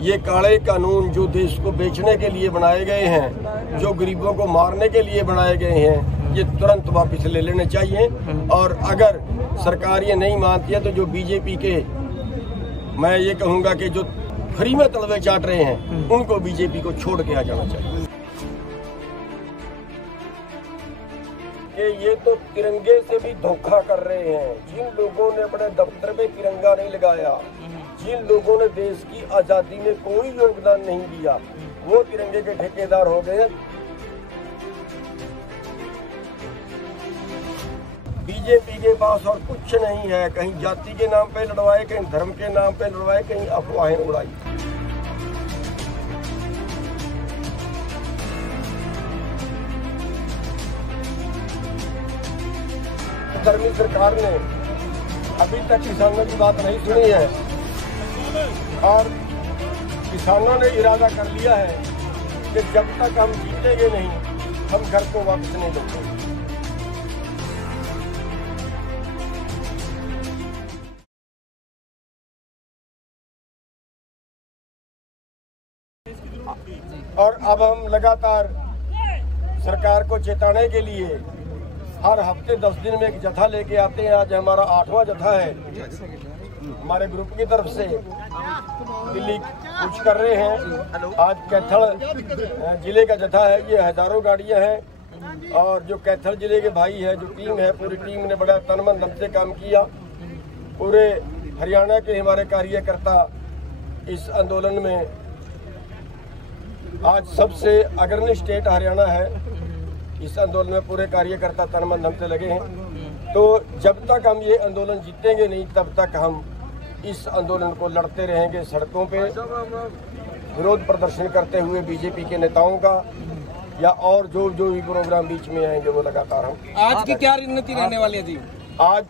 ये काले कानून जो देश को बेचने के लिए बनाए गए हैं, जो गरीबों को मारने के लिए बनाए गए हैं, ये तुरंत वापस ले लेने चाहिए। और अगर सरकार ये नहीं मानती है तो जो बीजेपी के, मैं ये कहूँगा कि जो फ्री में तलवे चाट रहे हैं, उनको बीजेपी को छोड़ के आ जाना चाहिए। कि ये तो तिरंगे से भी धोखा कर रहे हैं। जिन लोगों ने अपने दफ्तर में तिरंगा नहीं लगाया, जिन लोगों ने देश की आजादी में कोई योगदान नहीं दिया, वो तिरंगे के ठेकेदार हो गए। बीजेपी के पास और कुछ नहीं है। कहीं जाति के नाम पे लड़वाए, कहीं धर्म के नाम पे लड़वाए, कहीं अफवाहें उड़ाई। धर्मी सरकार ने अभी तक किसानों की बात नहीं सुनी है और किसानों ने इरादा कर लिया है कि जब तक हम जीतेंगे नहीं, हम घर को वापस नहीं देंगे। और अब हम लगातार सरकार को चेताने के लिए हर हफ्ते 10 दिन में एक जत्था लेके आते हैं। आज हमारा 8वां जत्था है। हमारे ग्रुप की तरफ से दिल्ली कूच कर रहे हैं। आज कैथल जिले का जत्था है। ये हजारों गाड़ियां हैं और जो कैथल जिले के भाई है, जो टीम है, पूरी टीम ने बड़ा तन मन धन से काम किया। पूरे हरियाणा के हमारे कार्यकर्ता इस आंदोलन में, आज सबसे अग्रणी स्टेट हरियाणा है। इस आंदोलन में पूरे कार्यकर्ता तन मन धन से लगे हैं। तो जब तक हम ये आंदोलन जीतेंगे नहीं, तब तक हम इस आंदोलन को लड़ते रहेंगे। सड़कों पे विरोध प्रदर्शन करते हुए बीजेपी के नेताओं का या और जो भी प्रोग्राम बीच में आएंगे वो लगातार हम। आज की क्या रणनीति रहने वाली है जी? आज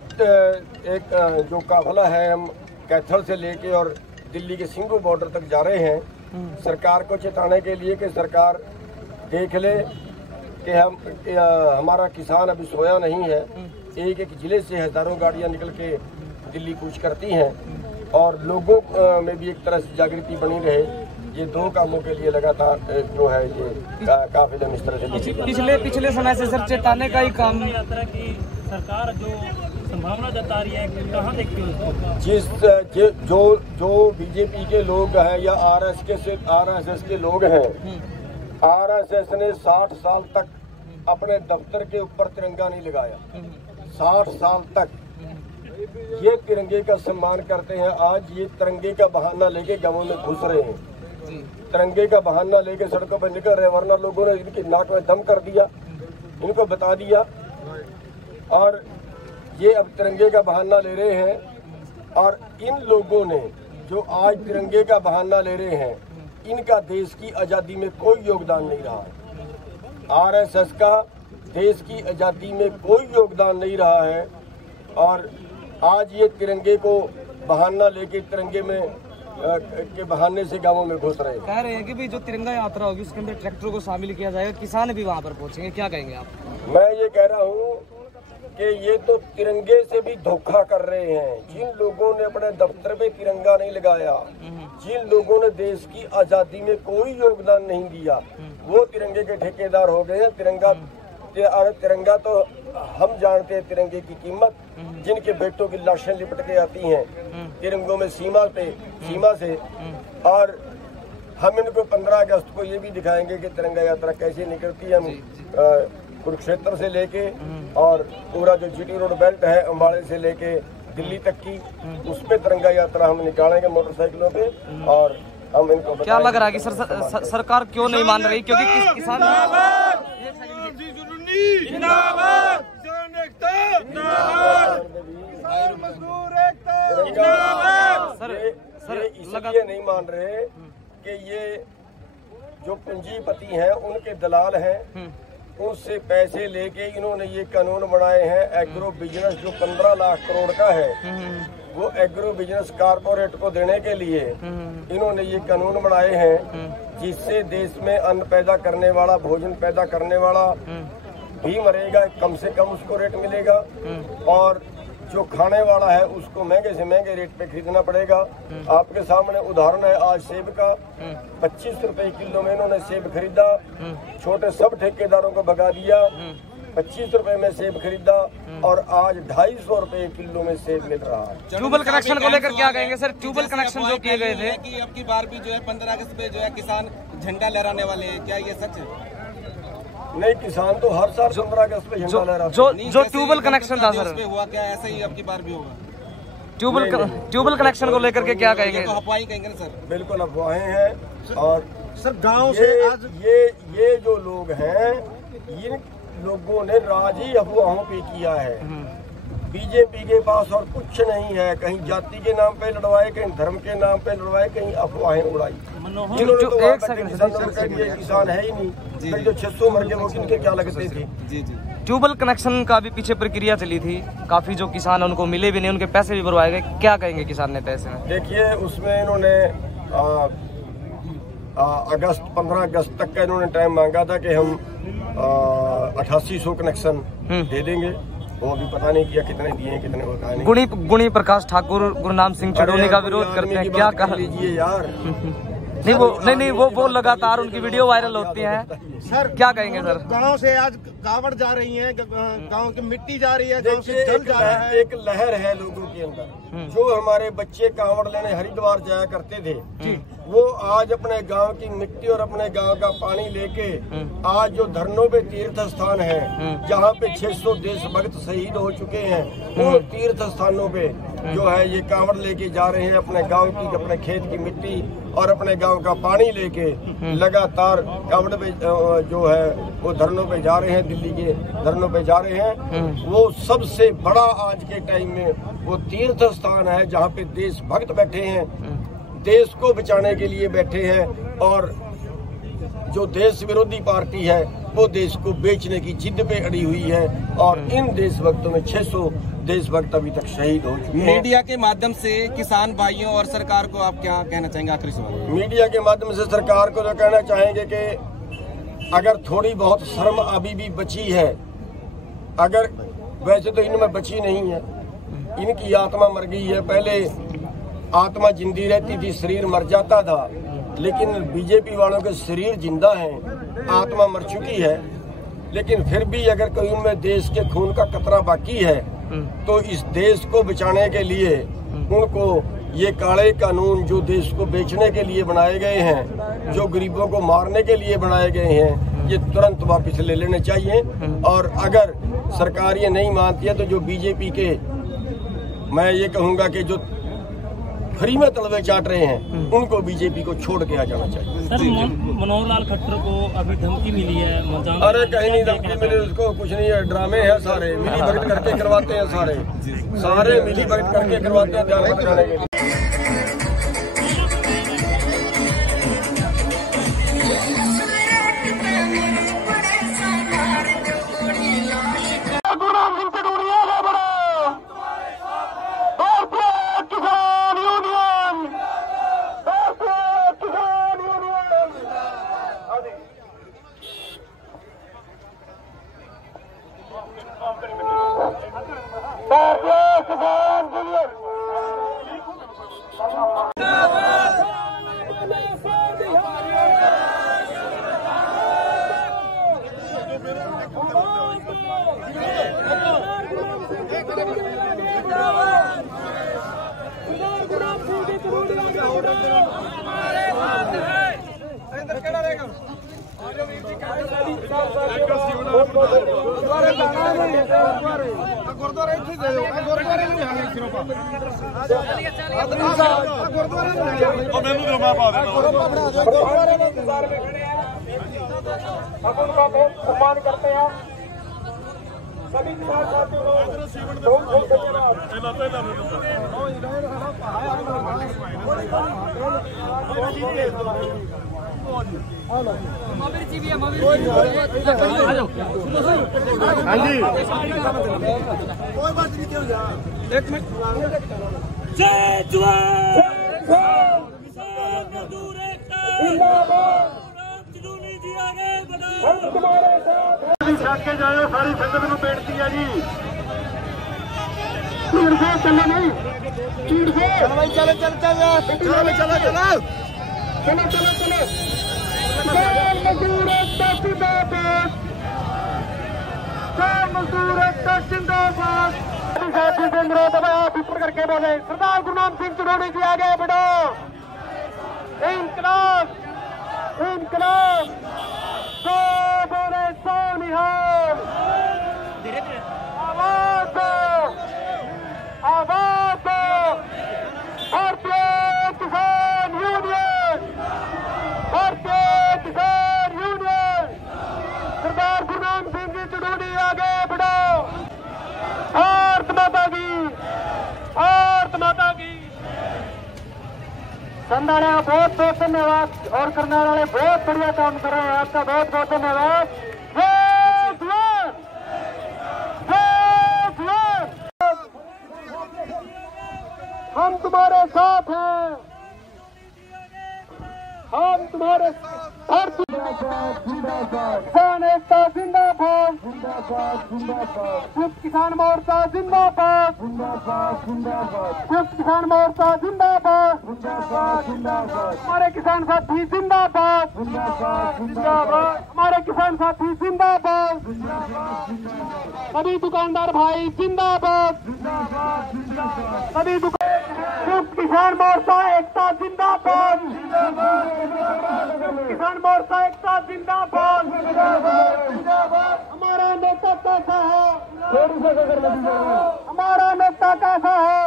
एक जो काफिला है, हम कैथल से लेके और दिल्ली के सिंघू बॉर्डर तक जा रहे हैं, सरकार को चेताने के लिए कि सरकार देख ले कि हमारा किसान अभी सोया नहीं है। एक एक जिले से हजारों गाड़ियां निकल के दिल्ली कूच करती हैं और लोगों में भी एक तरह से जागृति बनी रहे। ये दो कामों के लिए लगातार जो है ये काफिले इस तरह से पिछले समय से सर चेताने का ही काम। यात्रा की सरकार जो संभावना जता रही है, कहाँ देखती है? जो बीजेपी के लोग हैं या आरएसएस के लोग हैं, आरएसएस ने 60 साल तक अपने दफ्तर के ऊपर तिरंगा नहीं लगाया। 60 साल तक ये तिरंगे का सम्मान करते हैं। आज ये तिरंगे का बहाना लेके गांवों में घुस रहे हैं, तिरंगे का बहाना लेके सड़कों पर निकल रहे हैं। वरना लोगों ने इनकी नाक में दम कर दिया, इनको बता दिया और ये अब तिरंगे का बहाना ले रहे हैं। और इन लोगों ने जो आज तिरंगे का बहाना ले रहे हैं, इनका देश की आज़ादी में कोई योगदान नहीं रहा है। आरएसएस का देश की आज़ादी में कोई योगदान नहीं रहा है और आज ये तिरंगे को बहाना लेके तिरंगे में के बहाने से गांवों में घुस रहे हैं। कह रहे हैं कि भी जो तिरंगा यात्रा होगी उसके अंदर ट्रैक्टरों को शामिल किया जाएगा, किसान भी वहां पर पहुंचेंगे, क्या कहेंगे आप? मैं ये कह रहा हूँ कि ये तो तिरंगे से भी धोखा कर रहे हैं। जिन लोगों ने अपने दफ्तर में तिरंगा नहीं लगाया, जिन लोगों ने देश की आजादी में कोई योगदान नहीं दिया, वो तिरंगे के ठेकेदार हो गए हैं। तिरंगा तो हम जानते हैं तिरंगे की कीमत। जिनके बेटों की लाशें लिपट के आती हैं तिरंगों में सीमा से, और हम इनको 15 अगस्त को ये भी दिखाएंगे कि तिरंगा यात्रा कैसे निकलती है। हम कुरुक्षेत्र से लेके और पूरा जो जीटी रोड बेल्ट है, अम्बाड़े से लेके दिल्ली तक की, उस पे तिरंगा यात्रा हम निकालेंगे मोटरसाइकिलों पे। और हम इनको क्या लग रहा है कि सरकार क्यों नहीं मान रही? क्योंकि किसान इसलिए नहीं मान रहे कि ये जो पूंजीपति हैं, उनके दलाल हैं, उनसे पैसे लेके इन्होंने ये कानून बनाए हैं। एग्रो बिजनेस जो 15 लाख करोड़ का है, वो एग्रो बिजनेस कारपोरेट को देने के लिए इन्होंने ये कानून बनाए हैं, जिससे देश में अन्न पैदा करने वाला, भोजन पैदा करने वाला भी मरेगा, कम से कम उसको रेट मिलेगा। और जो खाने वाला है उसको महंगे से महंगे रेट पे खरीदना पड़ेगा। आपके सामने उदाहरण है, आज सेब का 25 रुपए किलो में इन्होंने सेब खरीदा, छोटे सब ठेकेदारों को भगा दिया, 25 रुपए में सेब खरीदा और आज 250 रुपए किलो में सेब मिल रहा है। ट्यूबवेल कनेक्शन को लेकर क्या कहेंगे सर? ट्यूबवेल कनेक्शन जो किए गए थे कि अब की बार भी जो है 15 अगस्त पे जो है किसान झंडा लहराने वाले हैं, क्या ये सच है? नहीं, किसान तो हर साल 15 अगस्त पे झंडा लहराते हैं। जो ट्यूबवेल कनेक्शन था सर, हुआ क्या ऐसा ही अब की बार भी होगा? ट्यूबवेल कनेक्शन को लेकर के क्या कहेंगे? तो अफवाह ही कहेंगे ना सर? बिल्कुल अफवाहें हैं। और सर गांव से आज ये जो लोग हैं, इन लोगों ने राज ही अफवाहों पे किया है। बीजेपी के पास और कुछ नहीं है, कहीं जाति के नाम पे लड़वाए, कहीं धर्म के नाम पे लड़वाए, कहीं अफवाहें उड़ाई। इन्होंने तो वहाँ का किसान है ही नहीं, फिर जो 600 मर गए वो किनके क्या लगते थे? जी जी। ट्यूबवेल कनेक्शन का भी पीछे प्रक्रिया चली थी, काफी जो किसान उनको मिले भी नहीं, उनके पैसे भी भरवाए गए, क्या कहेंगे किसान नेता ऐसे में? देखिए, उसमें इन्होंने 15 अगस्त तक का इन्होंने टाइम मांगा था कि हम 8800 कनेक्शन दे देंगे। वो अभी पता नहीं किया कितने दिए हैं, कितने बताए नहीं। गुणी प्रकाश ठाकुर गुरनाम सिंह चढ़ोनी का विरोध करते हैं, क्या कर लीजिए यार? नहीं वो लगातार उनकी वीडियो वायरल होती है सर, क्या कहेंगे सर? गांव से आज कावड़ जा रही है, गांव की मिट्टी जा रही है, गांव से जल जा रहा है। एक लहर है लोगों के अंदर। जो हमारे बच्चे कावड़ लेने हरिद्वार जाया करते थे, वो आज अपने गांव की मिट्टी और अपने गांव का पानी लेके आज जो धरनों पे तीर्थ स्थान है, जहाँ पे 600 देशभक्त शहीद हो चुके हैं, वो तीर्थ स्थानों पे जो है ये कावड़ लेके जा रहे हैं, अपने गांव की, अपने खेत की मिट्टी और अपने गांव का पानी लेके लगातार कावड़ पे जो है वो धरनों पे जा रहे हैं, दिल्ली के धरनों पे जा रहे हैं। वो सबसे बड़ा आज के टाइम में वो तीर्थ स्थान है, जहाँ पे देशभक्त बैठे हैं, देश को बचाने के लिए बैठे हैं, और जो देश विरोधी पार्टी है वो देश को बेचने की जिद पे अड़ी हुई है। और इन देशभक्तों में 600 देशभक्त अभी तक शहीद हो चुके हैं। मीडिया के माध्यम से किसान भाइयों और सरकार को आप क्या कहना चाहेंगे? आखिरी सवाल। मीडिया के माध्यम से सरकार को तो कहना चाहेंगे कि अगर थोड़ी बहुत शर्म अभी भी बची है, अगर वैसे तो इनमें बची नहीं है, इनकी आत्मा मर गई है। पहले आत्मा जिंदी रहती थी, शरीर मर जाता था, लेकिन बीजेपी वालों के शरीर जिंदा हैं, आत्मा मर चुकी है। लेकिन फिर भी अगर कोई उनमें देश के खून का कतरा बाकी है, तो इस देश को बचाने के लिए उनको ये काले कानून जो देश को बेचने के लिए बनाए गए हैं, जो गरीबों को मारने के लिए बनाए गए हैं, ये तुरंत वापस ले लेने चाहिए। और अगर सरकार ये नहीं मानती है तो जो बीजेपी के, मैं ये कहूँगा कि जो फ्री में तलवे चाट रहे हैं, उनको बीजेपी को छोड़ के आ जाना चाहिए। सर, मनोहर लाल खट्टर को अभी धमकी मिली है? अरे कहीं नहीं धमकी मिली उसको, कुछ नहीं है, ड्रामे हैं सारे, मिली भगत करके करवाते हैं, सारे मिली भगत करके करवाते हैं ध्यान भटकाने के लिए। हम उनका बहुत सम्मान करते हैं। सभी हाँ जी, कोई बात नहीं, क्यों जा एक मिनट। जय जवान किसान मजदूर एकता जिंदाबाद। चढ़ोनी जी आगे बढ़ो, तुम्हारे साथ छक के जाओ। सारी संगत नूं बेनती है जी, चलो नहीं, चलो भाई, चलो चलो चलो चलो भाई, चलो चलो चलो चलो चलो। किसान मजदूर एकता जिंदाबाद, किसान मजदूर एकता जिंदाबाद। साथी से अनुरोध है, आप ऊपर करके बोले, सरदार गुरनाम सिंह चुनौती जी आगे बढ़ो। इनकलाब इनकलाब, सो बोले सो निहाल। आवाज दो, आवाज दो, भारतीय किसान यूनियन, भारतीय किसान यूनियन। सरदार गुरनाम सिंह जी चुनौती आगे बढ़ो। भारत माता की, भारत माता की। संदाड़ा बहुत बहुत धन्यवाद, और करने वाले बहुत बढ़िया काम कर रहे हैं, आपका बहुत बहुत धन्यवाद। जय जवान, जय जवान। हम तुम्हारे साथ हैं, हम तुम्हारे किसान एकता जिंदाबाद, संयुक्त किसान मोर्चा जिंदाबाद, संयुक्त किसान मोर्चा जिंदाबाद, हमारे किसान साथी जिंदाबाद, हमारे किसान साथी जिंदाबाद, सभी दुकानदार भाई जिंदाबाद, सभी संयुक्त किसान मोर्चा एकता जिंदाबाद, किसान मोर्चा एकता जिंदाबाद। हमारा नेता कैसा है, हमारा नेता कैसा है,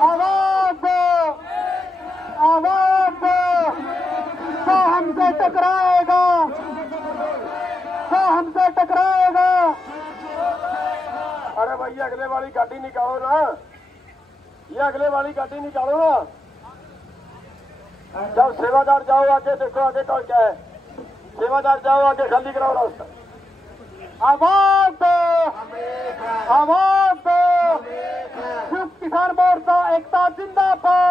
आवाज दो, आवाज दो। तो हमसे टकराएगा, तो हमसे टकराएगा। अरे भैया अगले वाली गाड़ी निकालो ना, ये अगले वाली गाड़ी निकालो ना। जब सेवादार जाओ आगे, देखो आगे कौन क्या है। सेवादार जाओ आगे, खाली कराओ रास्ता। आवाज दो, आवाज दो। संयुक्त किसान मोर्चा एकता जिंदाबाद,